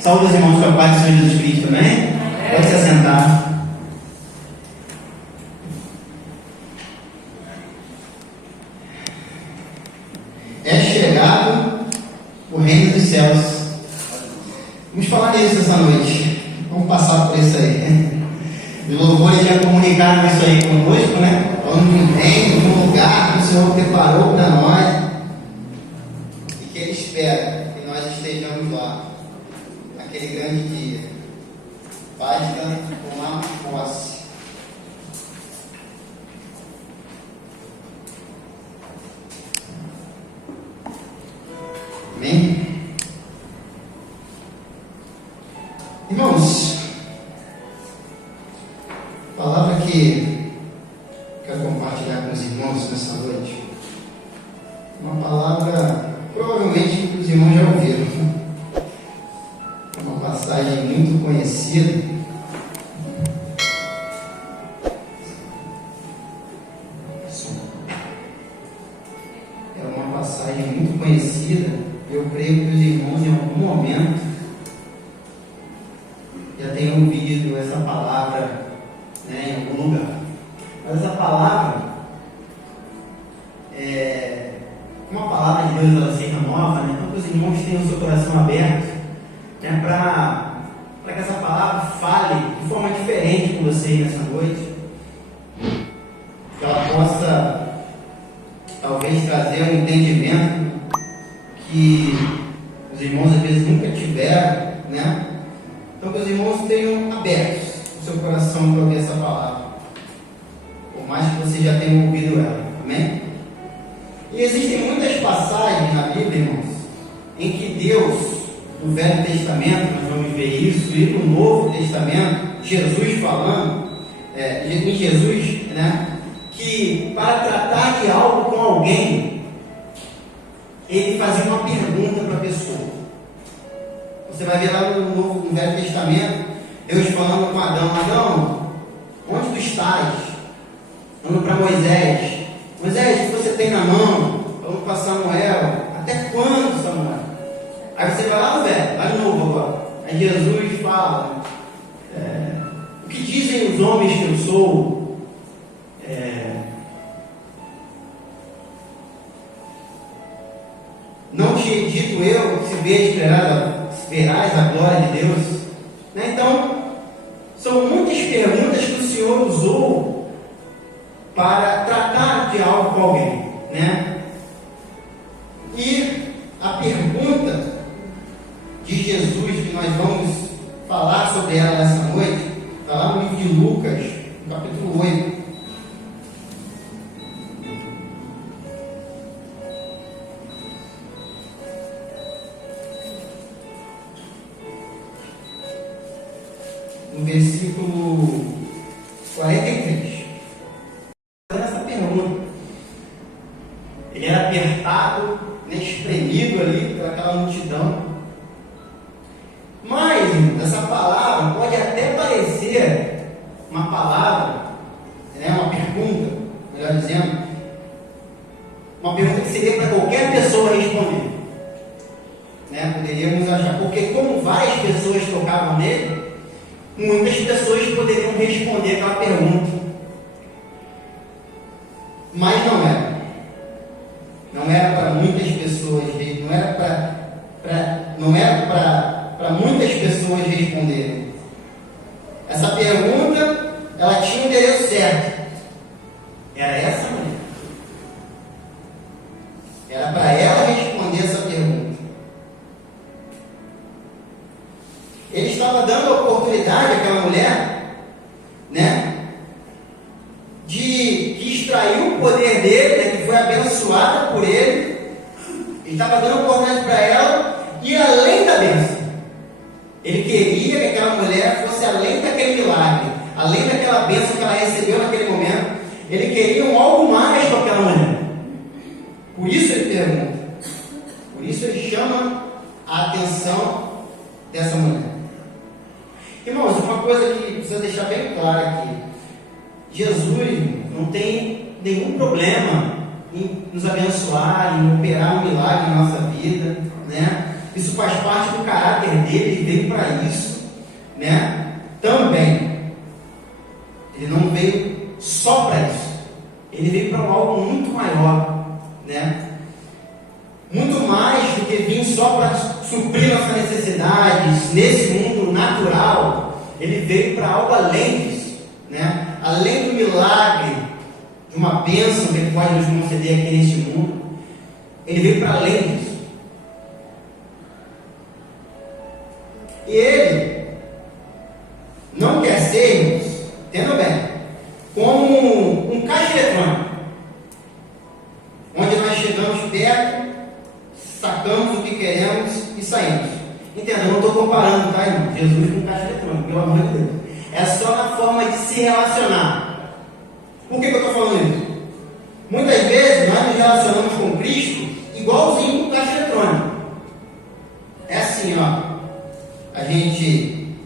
Saúde os irmãos com a paz do Senhor Jesus Cristo, amém? Pode se assentar. É chegado o reino dos céus. Vamos falar disso essa noite. Vamos passar por isso aí. Os louvores já comunicaram isso aí conosco, né? Falando de um reino, de um lugar que o Senhor preparou para nós. E que Ele espera que nós estejamos lá, naquele grande dia. Basta tomar posse. Amém? Irmãos, a palavra que quero compartilhar com os irmãos nessa noite, uma palavra provavelmente os irmãos já ouviram. É uma passagem muito conhecida. É uma passagem muito conhecida. Eu creio que os irmãos em algum momento já tenham ouvido essa palavra, né, em algum lugar. Mas essa palavra é uma palavra de Deus, ela se renova, né? Então que os irmãos tenham o seu coração aberto, né, para que essa palavra fale de forma diferente com vocês nessa noite, que ela possa talvez trazer um entendimento que os irmãos às vezes nunca tiveram, né? Então que os irmãos tenham abertos o seu coração para ouvir essa palavra, por mais que vocês já tenham ouvido ela, amém? E existem muitas passagens na Bíblia, irmãos, em que Deus, no Velho Testamento, nós vamos ver isso, e no Novo Testamento, Jesus falando, em Jesus, né, que para tratar de algo com alguém, ele fazia uma pergunta para a pessoa. Você vai ver lá no Velho Testamento, Deus falando com Adão: Adão, onde tu estás? Falando para Moisés: Moisés, o que você tem na mão? Falando para Samuel: até quando, Samuel? Aí você vai lá no Velho, lá de novo agora. Aí Jesus fala: o que dizem os homens que eu sou? Não te dito eu que se verás a glória de Deus? Né? Então, são muitas perguntas que o Senhor usou para tratar de algo com alguém, né? E a pergunta de Jesus, que nós vamos falar sobre ela nessa noite, está lá no livro de Lucas, no capítulo 8. No versículo 43. Essa pergunta. Ele era apertado, né, espremido ali por aquela multidão. Mas essa palavra pode até parecer uma palavra, né, uma pergunta, melhor dizendo, uma pergunta que seria para qualquer pessoa responder. Né? Poderíamos achar, porque como várias pessoas tocavam nele, muitas pessoas poderiam responder aquela pergunta, mas não era. Não era para muitas pessoas, não era para muitas pessoas responderem. Essa pergunta, ela tinha o endereço certo. Era essa mulher. Era para ela responder essa pergunta. Ele estava dando a oportunidade àquela mulher, né, que extraiu o poder dele, né, que foi abençoada por ele. Ele estava dando a oportunidade para ela ir além da bênção. Ele queria que aquela mulher fosse além daquele milagre, além daquela bênção que ela recebeu naquele momento. Ele queria algo mais com aquela mulher. Por isso ele pergunta. Por isso ele chama a atenção dessa mulher. Irmãos, uma coisa que precisa deixar bem clara aqui: Jesus não tem nenhum problema em nos abençoar, em operar um milagre na nossa vida, né? Isso faz parte do caráter dele, ele veio para isso, né? Também. Ele não veio só para isso. Ele veio para algo muito maior, né? Muito mais do que vir só para suprir nossas necessidades nesse mundo natural. Ele veio para algo além disso, né? Além do milagre, de uma bênção que Ele pode nos conceder aqui neste mundo, Ele veio para além disso. E Ele não quer sermos, entenda bem, como um caixa eletrônico, onde nós chegamos perto, sacamos o que queremos e saímos. Entenda, eu não estou comparando, tá, irmão? Jesus com caixa eletrônico, pelo amor de Deus. É só na forma de se relacionar. Por que eu estou falando isso? Muitas vezes nós nos relacionamos com Cristo igualzinho com caixa eletrônico. É assim, ó. A gente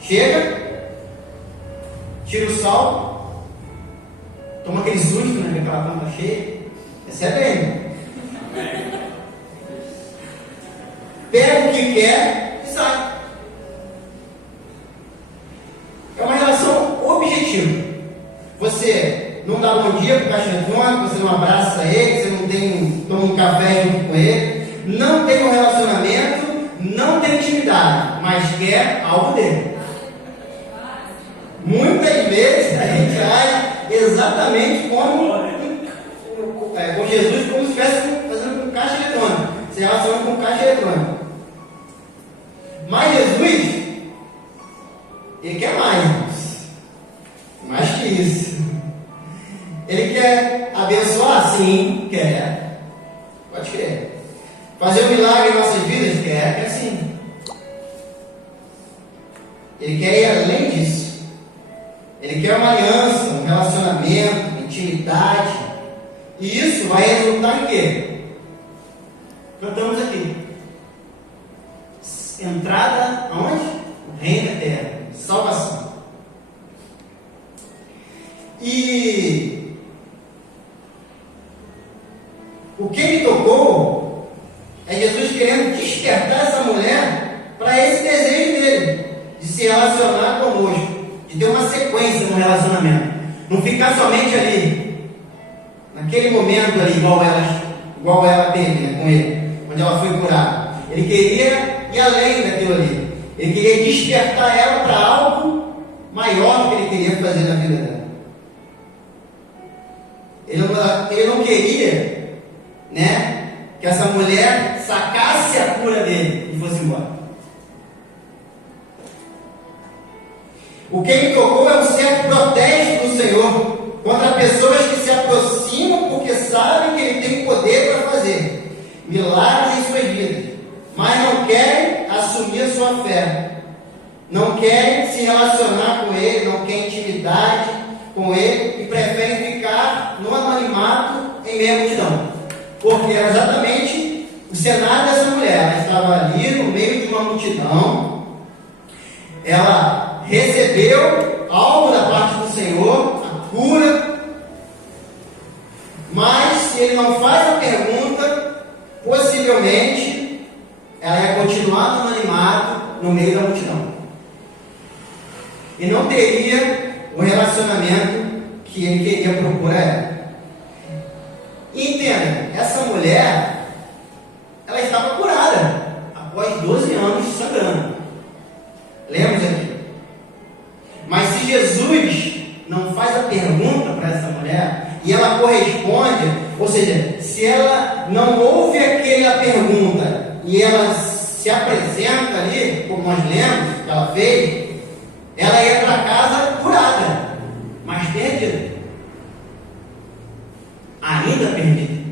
chega, tira o sal, toma aquele susto, né? Que aquela conta cheia. Recebe aí. Pega o que quer e sai. É uma relação objetiva. Você não dá bom dia para o caixa eletrônico, você não abraça ele, você não toma um café junto com ele, não tem um relacionamento, não tem intimidade, mas quer algo dele. Muitas vezes a gente age exatamente como com Jesus, como se estivesse fazendo com caixa eletrônico, se relacionando com caixa eletrônico. Mas Jesus, Ele quer mais que isso. Ele quer abençoar? Sim, quer. Pode crer. Fazer um milagre em nossas vidas? Quer sim. Ele quer ir além disso. Ele quer uma aliança, um relacionamento, intimidade. E isso vai resultar em quê? Cantamos aqui. Entrada aonde? No reino eterno. Salvação. E o que ele tocou é Jesus querendo despertar essa mulher para esse desejo dele, de se relacionar conosco, de ter uma sequência no relacionamento. Não ficar somente ali, naquele momento ali, igual ela teve, né, com ele, onde ela foi curada. Ele queria ir além daquilo ali. Ele queria despertar ela para algo maior que ele queria fazer na vida dela. Ele não queria, né, que essa mulher sacasse a cura dele e fosse embora. O que ele tocou é um certo protesto do Senhor contra pessoas que se aproximam porque sabem que Ele tem poder para fazer milagres em suas vidas, mas não querem assumir a sua fé, não querem se relacionar com Ele, não querem intimidade com Ele e preferem ficar no anonimato em meio à multidão. Porque era exatamente o cenário dessa mulher. Ela estava ali no meio de uma multidão, ela recebeu algo da parte do Senhor, a cura, mas se Ele não faz a pergunta, possivelmente ela ia continuar no anonimato no meio da multidão e não teria o relacionamento que Ele queria procurar ela. E entenda, essa mulher, ela estava curada após 12 anos sangrando. Lembra aqui? Mas se Jesus não faz a pergunta para essa mulher e ela corresponde, ou seja, se ela não ouve aquela pergunta e ela se apresenta ali, como nós lemos que ela fez, ela ia para casa curada, mas perdida. Ainda perdida.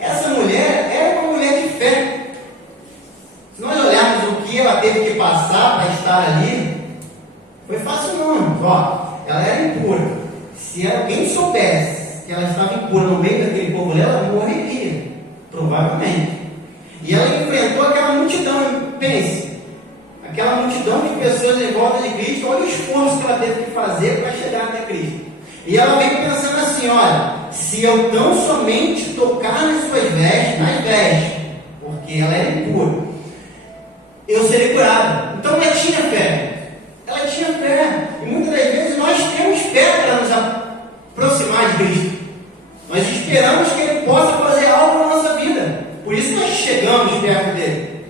Essa mulher era uma mulher de fé. Se nós olharmos o que ela teve que passar para estar ali, foi fácil não. Ó, ela era impura. Se alguém soubesse que ela estava impura no meio daquele povo, ela morreria, provavelmente. E ela enfrentou aquela multidão, pense, aquela multidão de pessoas em volta de Cristo. Olha o esforço que ela teve que fazer para chegar até Cristo. E ela veio pensando assim: olha, se eu tão somente tocar nas suas vestes, porque ela era impura, eu serei curada. Então ela tinha fé. Ela tinha fé. E muitas das vezes nós temos fé para nos aproximar de Cristo. Nós esperamos que Ele possa fazer algo na nossa vida. Por isso nós chegamos perto dele.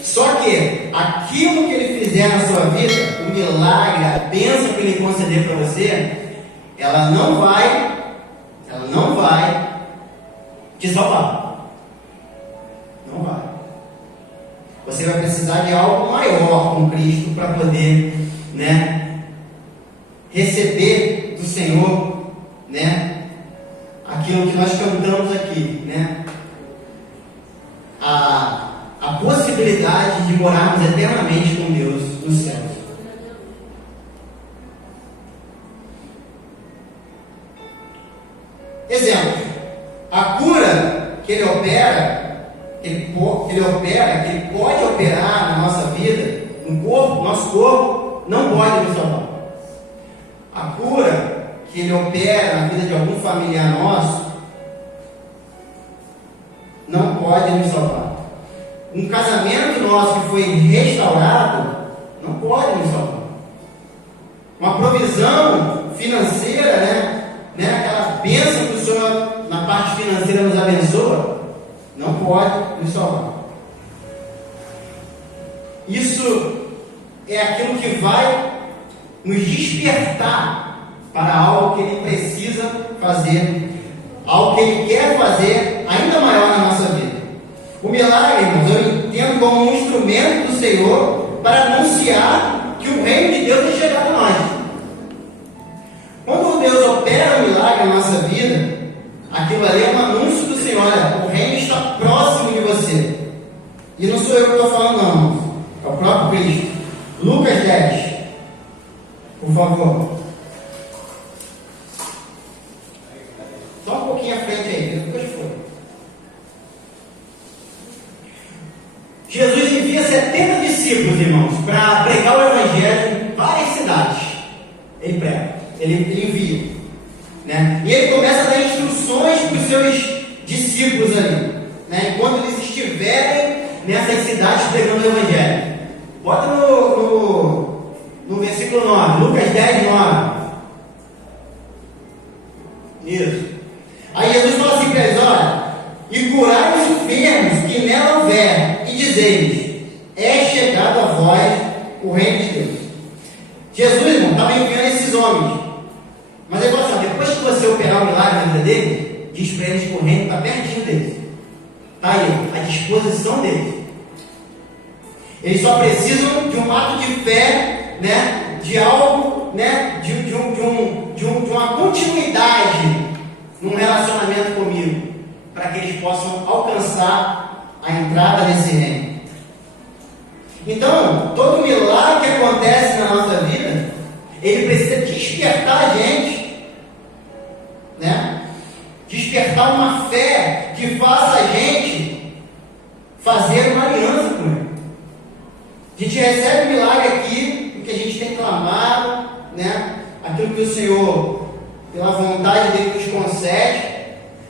Só que aquilo que Ele fizer na sua vida, o milagre, a bênção que Ele conceder para você, ela não vai te salvar. Não vai. Você vai precisar de algo maior com Cristo para poder, receber do Senhor, aquilo que nós cantamos aqui, a possibilidade de morarmos eternamente com Deus nos céus. Exemplo, a cura que Ele opera, que Ele pode operar na nossa vida, no corpo, nosso corpo, não pode nos salvar. A cura que Ele opera na vida de algum familiar nosso, não pode nos salvar. Um casamento nosso que foi restaurado, não pode nos salvar. Uma provisão financeira, aquela bênção que o Senhor na parte financeira nos abençoa, não pode nos salvar. Isso é aquilo que vai nos despertar para algo que Ele precisa fazer, algo que Ele quer fazer ainda maior na nossa vida. O milagre, irmãos, eu entendo como um instrumento do Senhor para anunciar que o reino de Deus é chegado a nós. Quando Deus opera um milagre na nossa vida, aquilo ali é um anúncio do Senhor. Olha, o reino está próximo de você. E não sou eu que estou falando, não. É o próprio Cristo. Lucas 10, por favor. Só um pouquinho à frente aí, depois foi. Jesus envia 70 discípulos, irmãos, para pregar o Evangelho em várias cidades. Ele prega, ele envia. E ele começa a dar instruções para os seus discípulos ali, enquanto eles estiverem nessas cidades pregando o Evangelho. Bota no versículo 9, Lucas 10, 9. Isso. Aí Jesus fala assim para eles: olha, e curai os enfermos que nela houver, e dizeis: é chegado a vós o reino de Deus. Jesus, irmão, estava enviando esses homens. Mas ele falou assim: depois que você operar o milagre na vida deles, diz para eles que o reino está pertinho deles. Está aí, à disposição deles. Eles só precisam de um ato de fé, de algo, de uma continuidade num relacionamento comigo, para que eles possam alcançar a entrada nesse reino. Então, todo milagre que acontece na nossa vida, ele precisa despertar a gente, despertar uma fé que faça a gente fazer uma aliança com Ele. A gente recebe o milagre aqui, porque a gente tem clamado, aquilo que o Senhor, pela vontade dele, nos concede.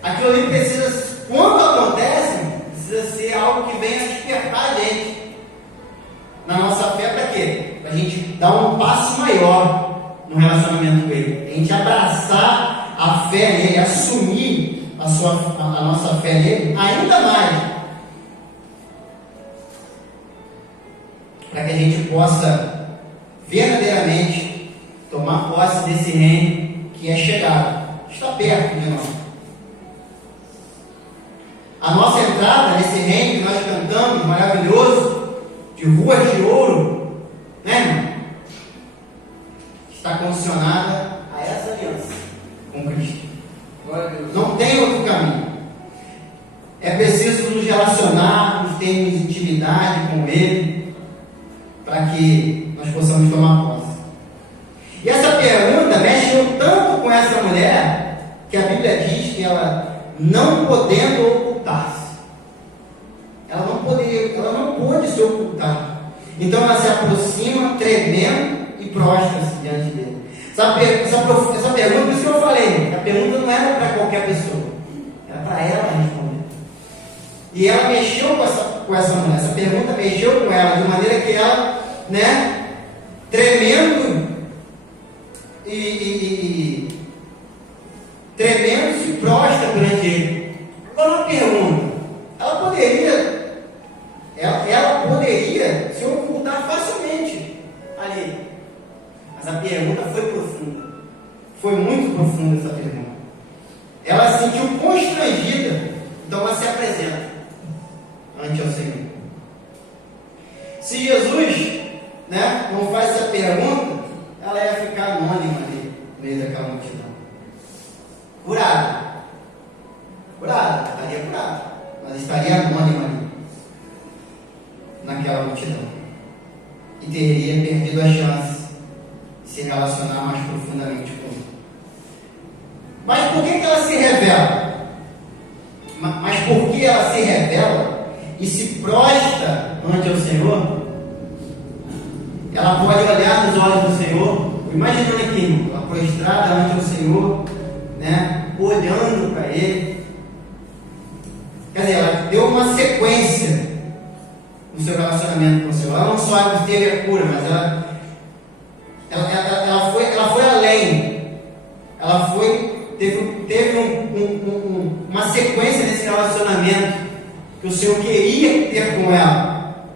Aquilo ali precisa, quando acontece, precisa ser algo que venha despertar a gente na nossa fé. Para quê? Para a gente dar um passo maior no relacionamento com Ele, a gente abraçar a fé nele, assumir a nossa fé nele ainda mais, para que a gente possa verdadeiramente tomar posse desse reino que é chegado, está perto de nós. A nossa entrada nesse reino que nós cantamos, maravilhoso, de ruas de ouro, irmão? Está condicionada a essa aliança com Cristo. Não tem outro caminho. É preciso nos relacionar, termos intimidade com Ele, para que nós possamos tomar posse. E essa pergunta mexeu tanto com essa mulher, que a Bíblia diz que ela, não podendo ocultar-se, ela não pôde se ocultar. Então ela se aproxima tremendo e prostra-se diante dele. Essa pergunta, por isso que eu falei, a pergunta não era para qualquer pessoa, era para ela responder. E ela mexeu com essa mulher, essa pergunta mexeu com ela, de maneira que ela, tremendo se prostra perante ele. Agora uma pergunta, ela poderia se ocultar facilmente ali, mas a pergunta foi profunda, foi muito profunda essa pergunta. Ela se sentiu constrangida, então ela se apresenta ante o Senhor. Se Jesus, não faz essa pergunta, ela ia ficar anônima ali, no meio daquela multidão. Curada, estaria curada, mas estaria anônima ali, naquela multidão, e teria perdido a chance de se relacionar mais profundamente com ele. Mas por que ela se revela? Mas por que ela se revela e se prostra ante o Senhor? Ela pode olhar nos olhos do Senhor, imaginando aqui, ela prostrada ante o Senhor, olhando para Ele. Quer dizer, ela deu uma sequência no seu relacionamento com o Senhor. Ela não só teve a cura, mas ela foi além. Ela teve uma sequência nesse relacionamento que o Senhor queria ter com ela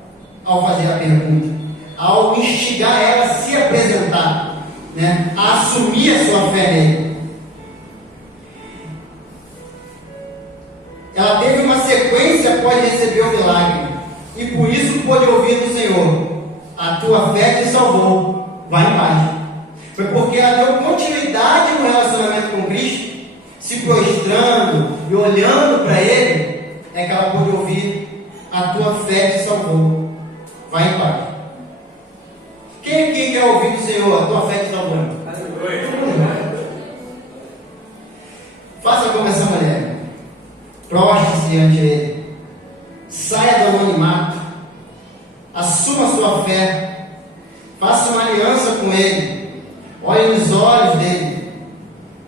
ao fazer a pergunta, ao instigar ela a se apresentar, a assumir a sua fé nele. Ela teve uma sequência após receber o milagre, e por isso pôde ouvir do Senhor: a tua fé te salvou, vai em paz. Foi porque ela deu continuidade no relacionamento com Cristo, se prostrando e olhando para Ele, é que ela pôde ouvir: a tua fé te salvou, vai em paz. Quem aqui quer ouvir do Senhor: a tua fé te salvou? Faça como essa mulher. Prostre-se diante dele, saia do anonimato, assuma a sua fé, faça uma aliança com ele, olhe nos olhos dele,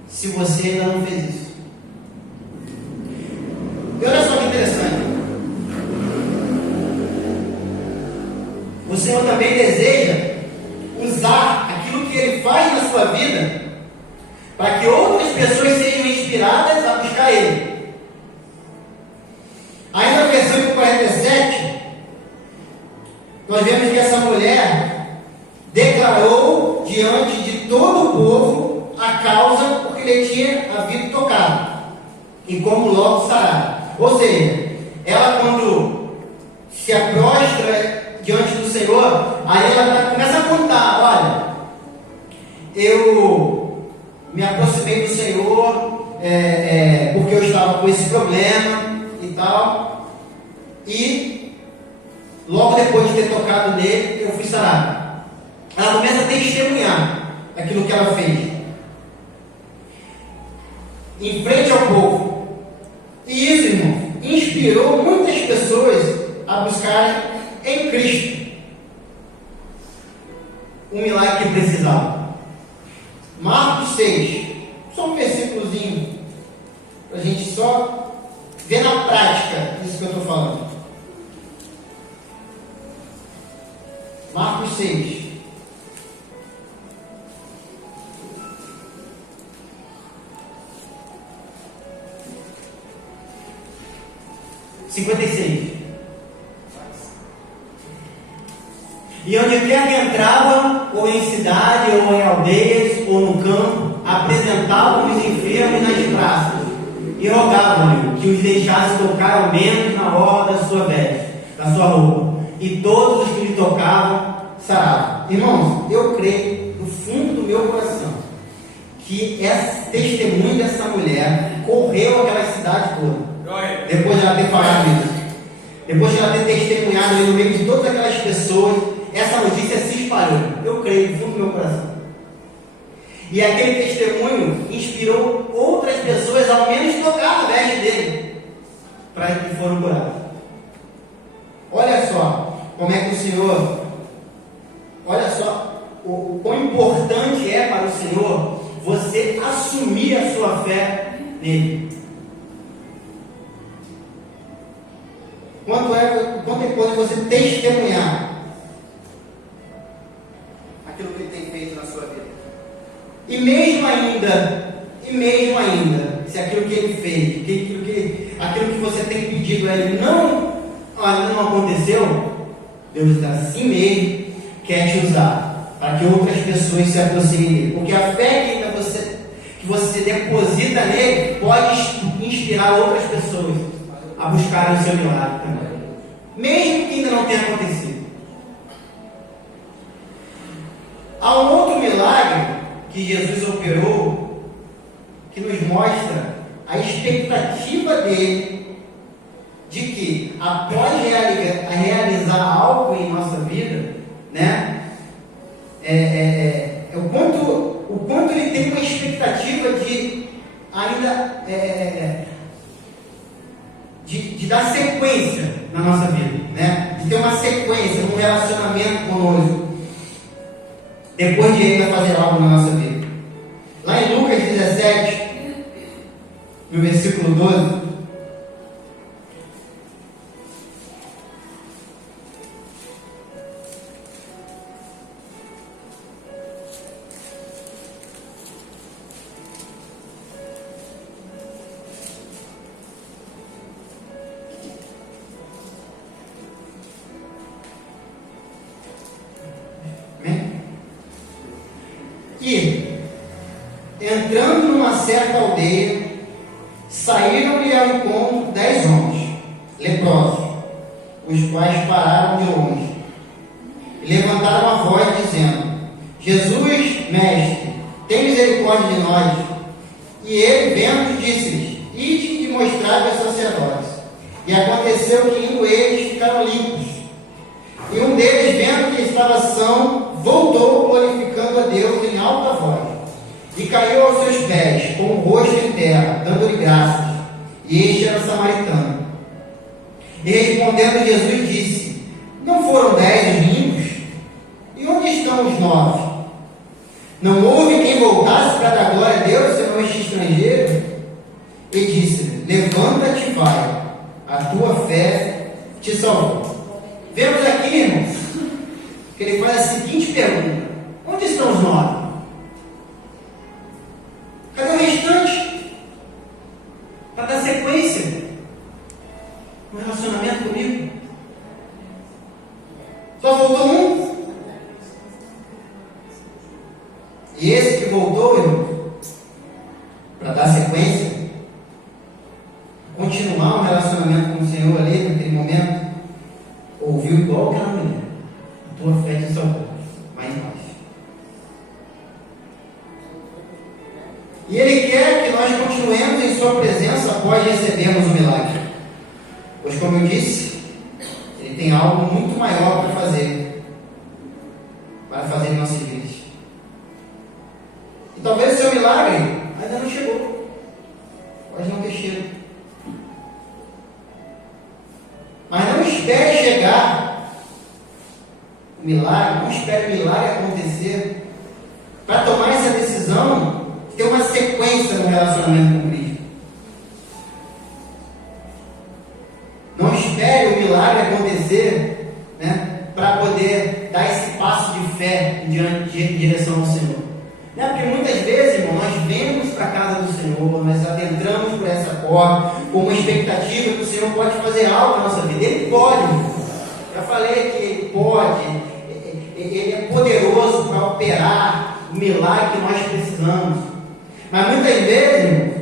se você ainda não fez isso. E olha só que interessante, o Senhor também deseja usar aquilo que Ele faz na sua vida para que outras pessoas sejam inspiradas a buscar Ele. Ainda no versículo 47, nós vemos que essa mulher declarou diante de todo o povo a causa porque lhe tinha havido tocado, e como logo sarada. Ou seja, ela, quando se prostra diante do Senhor, aí ela começa a contar: olha, eu me aproximei do Senhor porque eu estava com esse problema e tal, e logo depois de ter tocado nele, eu fui sarado. Ela começa a testemunhar aquilo que ela fez em frente ao povo, e isso, irmão, inspirou muitas pessoas a buscarem em Cristo o milagre que precisavam. Marcos 6, só um versículozinho para a gente só ver na prática isso que eu estou falando. Marcos 6. E onde quer que entrava, ou em cidade, ou em aldeias, ou no campo, apresentavam os enfermos nas praças e rogavam-lhe que os deixasse tocar ao menos na orla da sua veste, da sua roupa, e todos os que lhe tocavam saravam. Irmãos, eu creio do fundo do meu coração que esse testemunho dessa mulher correu aquela cidade toda, depois de ela ter falado isso, depois de ela ter testemunhado ali no meio de todas aquelas pessoas, essa notícia se espalhou. Eu creio do fundo do meu coração. E aquele testemunho inspirou outras pessoas ao menos tocar na veste dele, para que foram curados. Olha só como é que o Senhor, olha só o quão importante é para o Senhor Senhor, você assumir a sua fé nele. Quanto é quando você testemunhar aquilo que ele tem feito na sua vida. E mesmo ainda, se aquilo que ele fez, aquilo que você tem pedido a ele não aconteceu, Deus assim mesmo quer te usar para que outras pessoas se aproximem dele. Porque a fé que você deposita nele pode inspirar outras pessoas a buscarem o seu milagre também, mesmo que ainda não tenha acontecido. Há um outro milagre que Jesus operou que nos mostra a expectativa dele de que após realizar algo em nossa vida, né, o quanto ele tem uma expectativa de ainda de dar sequência na nossa vida, né? De ter uma sequência, um relacionamento conosco, depois de ainda fazer algo na nossa vida. Lá em Lucas 17, no versículo 12, que, entrando numa certa aldeia, saíram-lhe ao encontro 10 homens leprosos, os quais pararam de longe e levantaram a voz, dizendo: Jesus, mestre, tem misericórdia de nós. E ele, vendo, disse-lhes: ide e mostrai aos sacerdotes. E aconteceu que, indo eles, ficaram limpos. E um deles, vendo que estava são, voltou, glorificando a Deus em alta voz, e caiu aos seus pés, com o rosto em terra, dando-lhe graças. E este era samaritano. E respondendo, Jesus disse: não foram 10 os limpos? E onde estão os 9? Não houve quem voltasse para dar glória a Deus, senão este estrangeiro? E disse-lhe: levanta-te e vai, a tua fé te salvou. Vemos aqui, irmãos, que ele faz a seguinte pergunta: onde estão os 9? Cadê o restante? Para dar sequência no relacionamento comigo. Só voltou um. E esse que voltou, irmãos, para dar sequência, continuar um relacionamento com o Senhor ali naquele momento, ouviu igual aquela mulher: a tua fé te salvou. Vai em paz. E ele quer que nós continuemos em sua presença após recebermos o milagre. Pois, como eu disse, ele tem algo muito maior para fazer em nossas vidas. E talvez o seu milagre ainda não chegou. Pode não ter chegado. Mas não espere chegar o milagre, não espere o milagre acontecer para tomar essa decisão de ter uma sequência no relacionamento com Cristo. Não espere o milagre acontecer, né, para poder dar esse passo de fé em direção ao Senhor. Né? Porque muitas vezes, irmão, nós vemos para a casa do Senhor, nós adentramos por essa porta com uma expectativa que o Senhor pode fazer algo na nossa vida. Ele pode, irmão. Já falei que Ele pode, Ele é poderoso para operar o milagre que nós precisamos. Mas muitas vezes, irmão,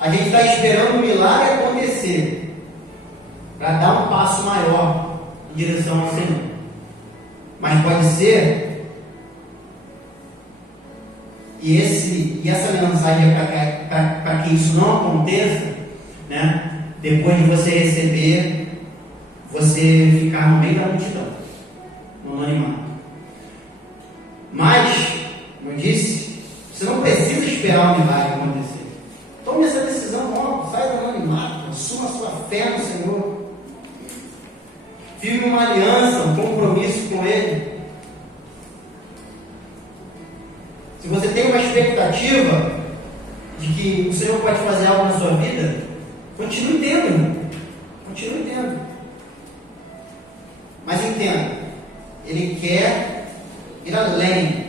a gente está esperando o milagre acontecer para dar um passo maior em direção ao Senhor. Mas pode ser e essa mensagem é para que isso não aconteça, né? Depois de você receber, você ficar no meio da multidão, no anonimato. Mas, como eu disse, você não precisa esperar o milagre acontecer. Tome essa decisão logo, sai do anonimato, assuma a sua fé no Senhor. Firme uma aliança, um compromisso com Ele. expectativa de que o Senhor pode fazer algo na sua vida, continue tendo, irmão. Continue tendo. Mas entenda, Ele quer ir além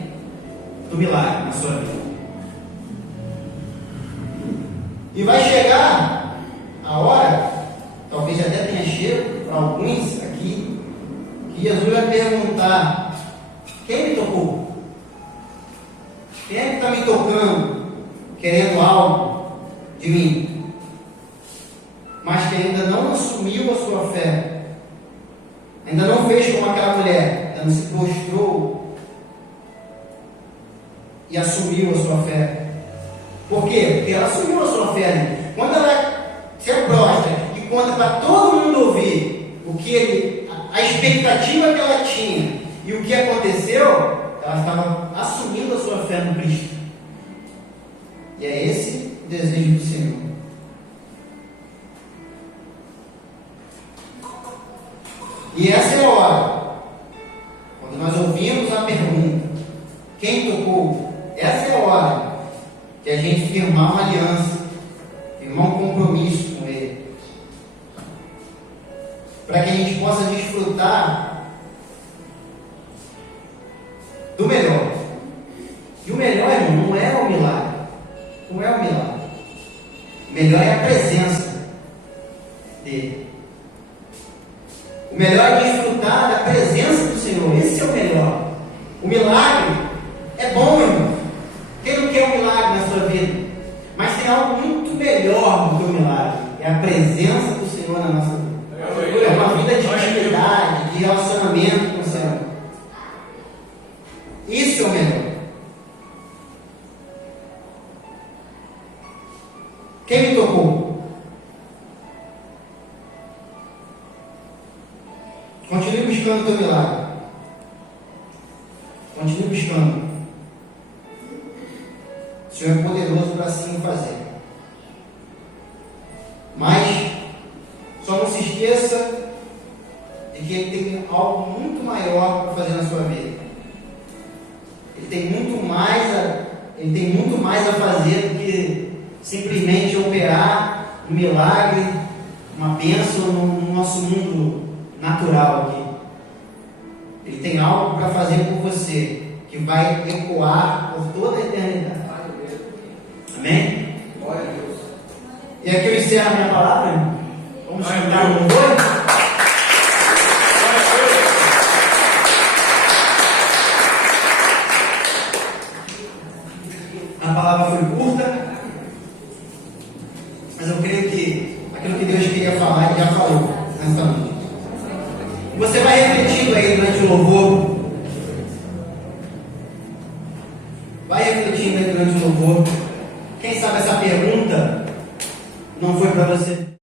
do milagre na sua vida. E vai chegar a hora, talvez até tenha chego para alguns aqui, que Jesus vai perguntar: quem me tocou? Quem é que está me tocando, querendo algo de mim, mas que ainda não assumiu a sua fé, ainda não fez como aquela mulher, ela não se prostrou e assumiu a sua fé. Por quê? Porque ela assumiu a sua fé ali. Quando ela se prostra e conta para todo mundo ouvir a expectativa que ela tinha e o que aconteceu, ela estava assumindo a sua fé no Cristo. E é esse o desejo do Senhor. E essa é a hora, quando nós ouvimos a pergunta: quem tocou? Essa é a hora de a gente firmar uma aliança, firmar um compromisso com Ele, para que a gente possa desfrutar do melhor. E o melhor, irmão, não é o milagre. Não é o milagre. O melhor é a presença dele. O melhor é desfrutar da presença do Senhor. Esse é o melhor. O milagre é bom, irmão. Quem não quer um milagre na sua vida? Mas tem algo muito melhor do que o milagre. É a presença do Senhor na nossa vida. É uma vida de intimidade, de relacionamento com o Senhor. Isso é o melhor. Quem me tocou? Continue buscando o teu milagre. Continue buscando. O Senhor é poderoso para assim fazer. Mas só não se esqueça de que Ele tem algo muito maior para fazer na sua vida. Ele tem muito mais a fazer do que simplesmente operar um milagre, uma bênção no nosso mundo natural aqui. Ele tem algo para fazer por você, que vai ecoar por toda a eternidade. Amém? Glória a Deus. E aqui eu encerro a minha palavra, irmão. Vamos cantar um louvor? A palavra foi curta, mas eu creio que aquilo que Deus queria falar, Ele já falou nesta noite. Você vai refletindo aí durante o louvor. Vai refletindo aí durante o louvor. Quem sabe essa pergunta não foi para você.